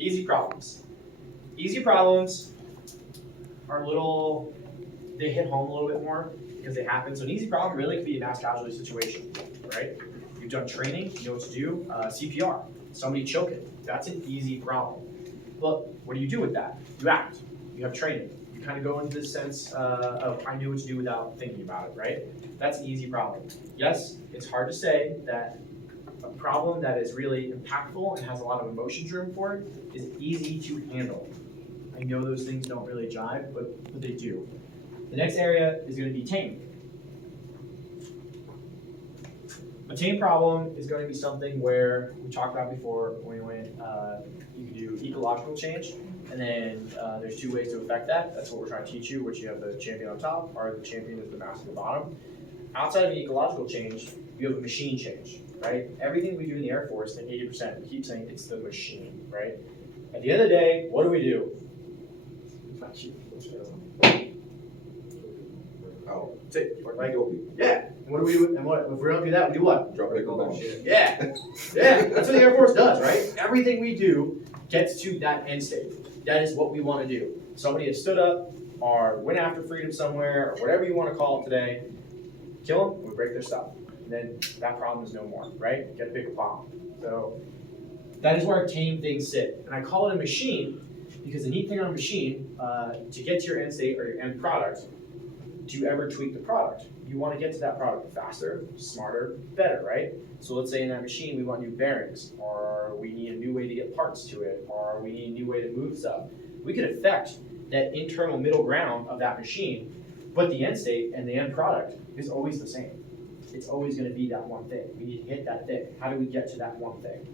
Easy problems. Easy problems are they hit home a little bit more because they happen. So an easy problem really could be a mass casualty situation, right? You've done training, you know what to do. CPR, somebody choking, that's an easy problem. But what do you do with that? You act, you have training. You kind of go into this sense of I knew what to do without thinking about it, right? That's an easy problem. Yes, it's hard to say that a problem that is really impactful and has a lot of emotion driven for it is easy to handle. I know those things don't really jive, but they do. The next area is going to be tame. A tame problem is going to be something where we talked about before when we went, you can do ecological change, and then there's two ways to affect that. That's what we're trying to teach you, which you have the champion on top, or the champion is the master at the bottom. Outside of the ecological change, you have a machine change, right? Everything we do in the Air Force, at 80%, we keep saying it's the machine, right? At the end of the day, what do we do? Oh, Like, yeah. What do we do? And what if we don't do that? We do what? drop it on Yeah, yeah. That's what the Air Force does, right? Everything we do gets to that end state. That is what we want to do. Somebody has stood up, or went after freedom somewhere, or whatever you want to call it today. Kill them, we break their stuff, and then that problem is no more, right? Get a bigger problem. So that is where tame things sit, and I call it a machine because the neat thing on a machine, to get to your end state or your end product, do you ever tweak the product? You want to get to that product faster, smarter, better, right? So let's say in that machine we want new bearings, or we need a new way to get parts to it, or we need a new way to move stuff. We could affect that internal middle ground of that machine, but the end state and the end product is always the same. It's always going to be that one thing. We need to hit that thing. How do we get to that one thing?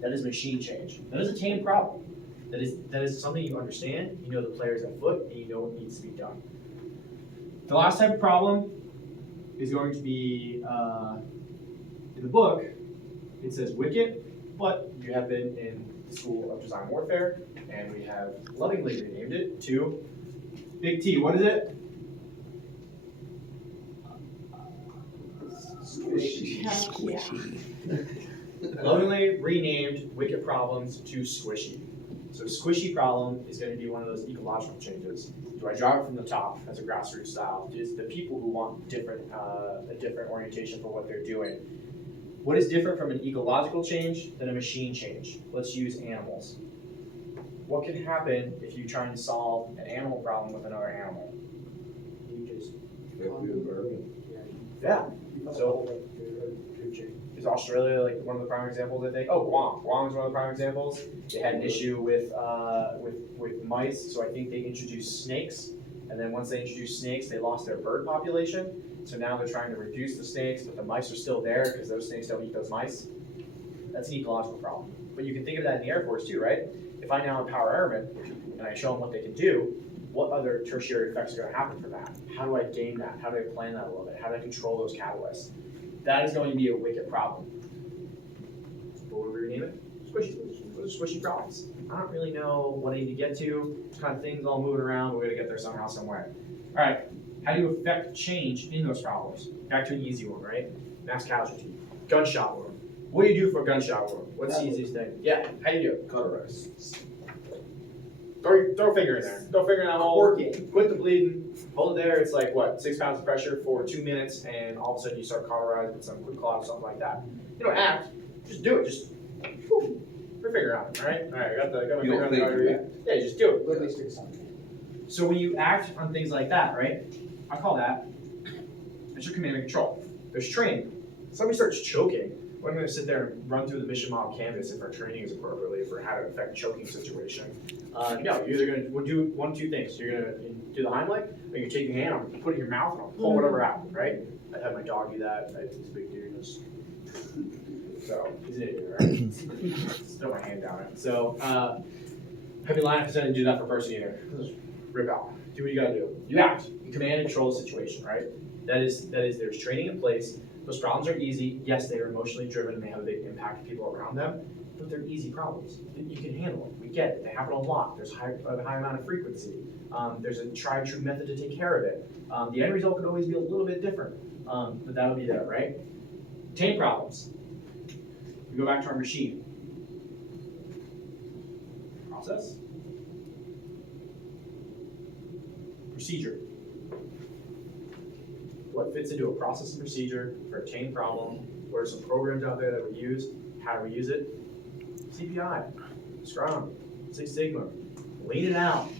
That is machine change. That is a tame problem. That is something you understand, you know the players at foot, and you know what needs to be done. The last type of problem is going to be, in the book, it says wicked, but you have been in the School of Design Warfare, and we have lovingly renamed it to Big T. What is it? Squishy. Lovingly renamed wicked problems to squishy. So squishy problem is going to be one of those ecological changes. Do I drive it from the top as a grassroots style? Is the people who want a different orientation for what they're doing. What is different from an ecological change than a machine change? Let's use animals. What can happen if you're trying to solve an animal problem with another animal? You just Yeah. So is Australia like one of the prime examples? I think. Oh, Guam. Guam is one of the prime examples. They had an issue with mice, so I think they introduced snakes. And then once they introduced snakes, they lost their bird population. So now they're trying to reduce the snakes, but the mice are still there because those snakes don't eat those mice. That's an ecological problem. But you can think of that in the Air Force too, right? If I now empower airmen and I show them what they can do, what other tertiary effects are going to happen from that? How do I game that? How do I plan that a little bit? How do I control those catalysts? That is going to be a wicked problem. What would we rename it? Squishy. Those are squishy problems. I don't really know what I need to get to. It's kind of things all moving around. We're going to get there somehow, somewhere. All right. How do you affect change in those problems? Back to an easy one, right? Mass casualty. Gunshot wound. What do you do for a gunshot wound? What's the easiest thing? Yeah. How do you do it? Cauterize. Throw a finger in there. Throw a finger in that hole. Quit the bleeding. Hold it there. It's like, what, 6 pounds of pressure for 2 minutes, and all of a sudden you start cauterizing with some quick clot or something like that. You don't act. Just do it. Just whew, put your finger on it, all right? All right, I got my finger on the artery. Yeah, just do it. Literally stick something. So when you act on things like that, right, I call that's your command and control. There's training. Somebody starts choking. We're going to sit there and run through the mission model canvas if our training is appropriately for how to affect a choking situation. No, you're either going to do one of two things. You're going to do the Heimlich, or you take your hand, I'll put it in your mouth, and I'll pull whatever out, right? I'd have my dog do that. He's a big dude. So he's an idiot, right? Just throw my hand down it. So heavy line up and do that for a person either. Just rip out. Do what you got to do. You act. You command and control the situation, right? That is. There's training in place. Those problems are easy. Yes, they are emotionally driven and they have a big impact to people around them, but they're easy problems. You can handle them. We get it. They happen a lot. There's a high amount of frequency. There's a tried and true method to take care of it. The end result could always be a little bit different, but that'll be there, right? Tame problems. We go back to our machine. Process. Procedure. What fits into a process and procedure for a chain problem? What are some programs out there that we use? How do we use it? CPI, Scrum, Six Sigma, lean it out.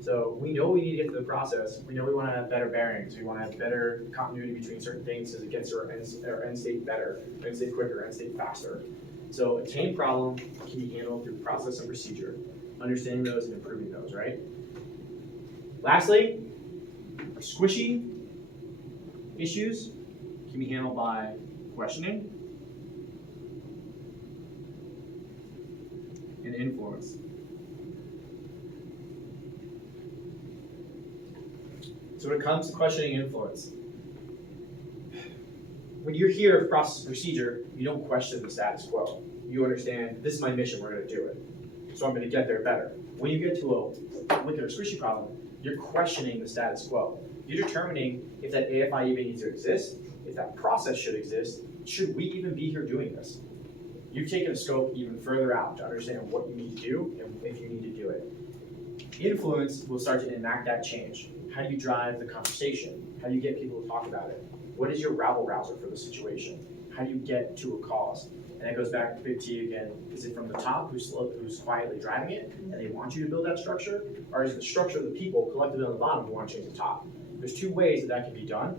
So we know we need to get to the process. We know we want to have better bearings. We want to have better continuity between certain things as it gets to our end state better, end state quicker, end state faster. So a chain problem can be handled through process and procedure, understanding those and improving those, right? Lastly, squishy issues can be handled by questioning and influence. So when it comes to questioning influence, when you're here for process and procedure, you don't question the status quo. You understand, this is my mission, we're going to do it. So I'm going to get there better. When you get to a wicked or squishy problem, you're questioning the status quo. You're determining if that AFI even needs to exist, if that process should exist, should we even be here doing this? You've taken a scope even further out to understand what you need to do and if you need to do it. Influence will start to enact that change. How do you drive the conversation? How do you get people to talk about it? What is your rabble rouser for the situation? How do you get to a cause? And that goes back to Big T again. Is it from the top who's quietly driving it and they want you to build that structure? Or is it the structure of the people collectively on the bottom who want to change the top? There's two ways that can be done.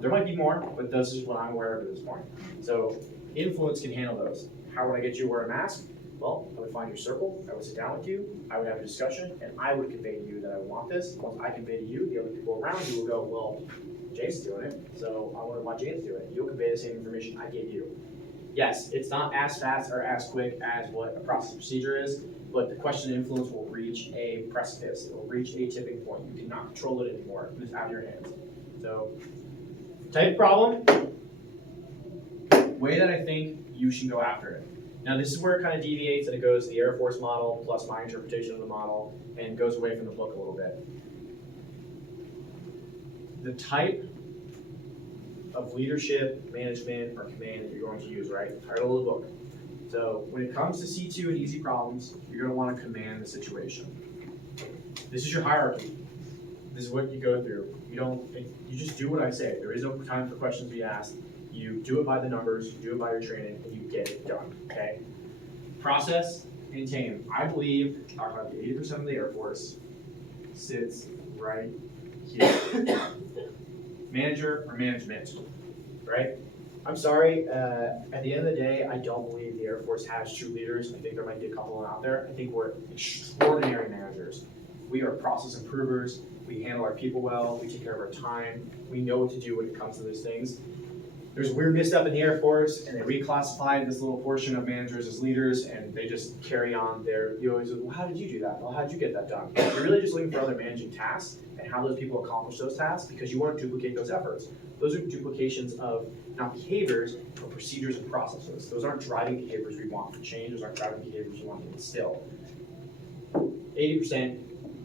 There might be more, but this is what I'm aware of at this point. So influence can handle those. How would I get you to wear a mask? Well, I would find your circle, I would sit down with you, I would have a discussion, and I would convey to you that I want this. Once I convey to you, the other people around you will go, well, James is doing it, so I want to watch James do it. You'll convey the same information I gave you. Yes, it's not as fast or as quick as what a process procedure is, but the question of influence will reach a precipice. It will reach a tipping point. You cannot control it anymore. It's out of your hands. So, type of problem, way that I think you should go after it. Now this is where it kind of deviates and it goes the Air Force model plus my interpretation of the model and goes away from the book a little bit. The type of leadership, management, or command that you're going to use, right? Title of the book. So when it comes to C2 and easy problems, you're going to want to command the situation. This is your hierarchy. This is what you go through. You just do what I say. There is no time for questions to be asked. You do it by the numbers, you do it by your training, and you get it done, okay? Process and tame. I believe, talk about the 80% of the Air Force sits right here. Manager or management, right? I'm sorry, at the end of the day, I don't believe the Air Force has true leaders. I think there might be a couple out there. I think we're extraordinary managers. We are process improvers. We handle our people well. We take care of our time. We know what to do when it comes to these things. There's weirdness up in the Air Force, and they reclassified this little portion of managers as leaders, and they just carry on you always say, well, how did you do that? Well, how did you get that done? You're really just looking for other managing tasks and how those people accomplish those tasks because you want to duplicate those efforts. Those are duplications of not behaviors, but procedures and processes. Those aren't driving behaviors we want to change. Those aren't driving behaviors we want to instill. 80%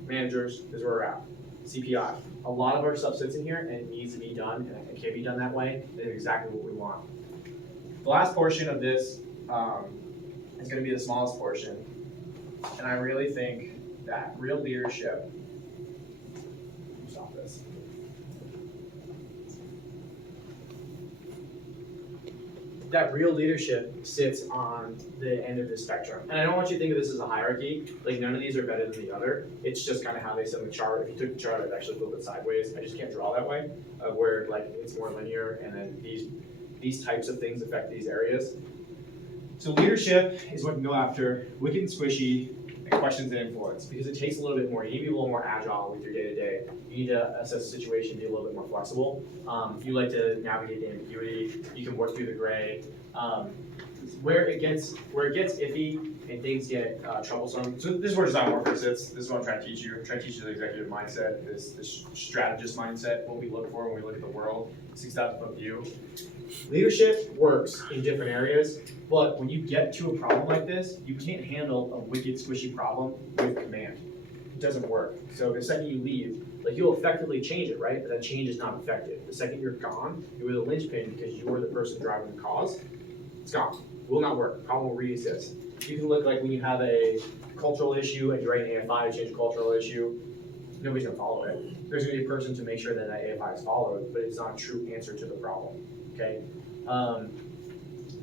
managers is where we're at. CPI. A lot of our stuff sits in here and it needs to be done and it can be done that way. That is exactly what we want. The last portion of this is going to be the smallest portion. And I really think that real leadership, stop this. That real leadership sits on the end of the spectrum. And I don't want you to think of this as a hierarchy. Like none of these are better than the other. It's just kind of how they sit in the chart. If you took the chart, I'd actually flip it sideways. I just can't draw that way, where like it's more linear and then these types of things affect these areas. So leadership is what you can go after, wicked and squishy, and questions and influence, because it takes a little bit more. You need to be a little more agile with your day-to-day. You need to assess the situation, be a little bit more flexible. If you like to navigate the ambiguity, you can work through the gray. Where it gets iffy and things get troublesome. So this is where design warfare sits. This is what I'm trying to teach you. I'm trying to teach you the executive mindset, this strategist mindset, what we look for when we look at the world, 6,000-foot view. Leadership works in different areas, but when you get to a problem like this, you can't handle a wicked, squishy problem with command. It doesn't work. So the second you leave, like you'll effectively change it, right? But that change is not effective. The second you're gone, you're the linchpin because you were the person driving the cause. It's gone. Will not work. Problem will re-exist. You can look like when you have a cultural issue and you're writing AFI to change a cultural issue, nobody's gonna follow it. There's gonna be a person to make sure that that AFI is followed, but it's not a true answer to the problem, okay?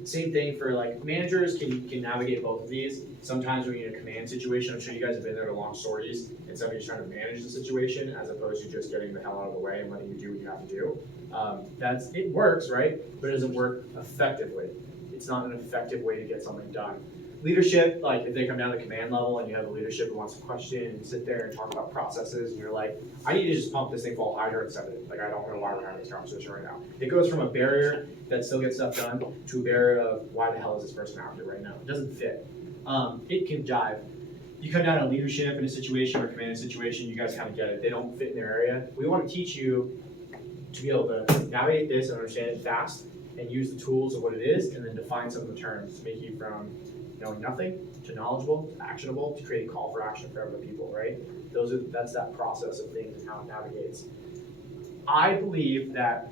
Same thing for like managers can navigate both of these. Sometimes when you're in a command situation, I'm sure you guys have been there to long sorties, and somebody's trying to manage the situation as opposed to just getting the hell out of the way and letting you do what you have to do. It works, right? But it doesn't work effectively. It's not an effective way to get something done. Leadership, like if they come down to the command level and you have a leadership who wants to question and sit there and talk about processes and you're like, I need to just pump this thing full of hydro and set it. Like I don't know why we're having this conversation right now. It goes from a barrier that still gets stuff done to a barrier of why the hell is this person out here right now? It doesn't fit. It can jive. You come down to leadership in a situation or command situation, you guys kind of get it. They don't fit in their area. We want to teach you to be able to navigate this and understand it fast and use the tools of what it is and then define some of the terms to make you from knowing nothing to knowledgeable to actionable to create a call for action for other people, right? That's that process of things and how it navigates. I believe that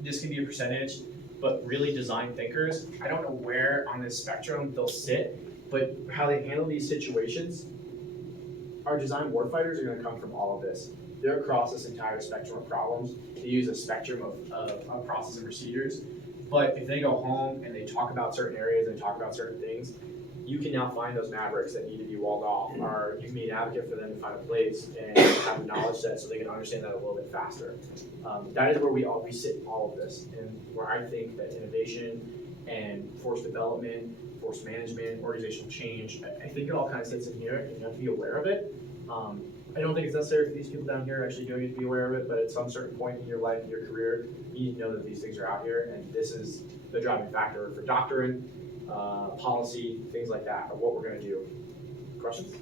this can be a percentage, but really design thinkers, I don't know where on this spectrum they'll sit, but how they handle these situations, our design warfighters are gonna come from all of this. They're across this entire spectrum of problems. They use a spectrum of process and procedures. But if they go home and they talk about certain areas and talk about certain things, you can now find those mavericks that need to be walled off, or you can be an advocate for them to find a place and have a knowledge set so they can understand that a little bit faster. That is where we sit in all of this, and where I think that innovation and force development, force management, organizational change, I think it all kind of sits in here, and you have to be aware of it. I don't think it's necessary for these people down here actually doing it to be aware of it, but at some certain point in your life, in your career, you need to know that these things are out here, and this is the driving factor for doctrine, policy, things like that, of what we're gonna do. Questions?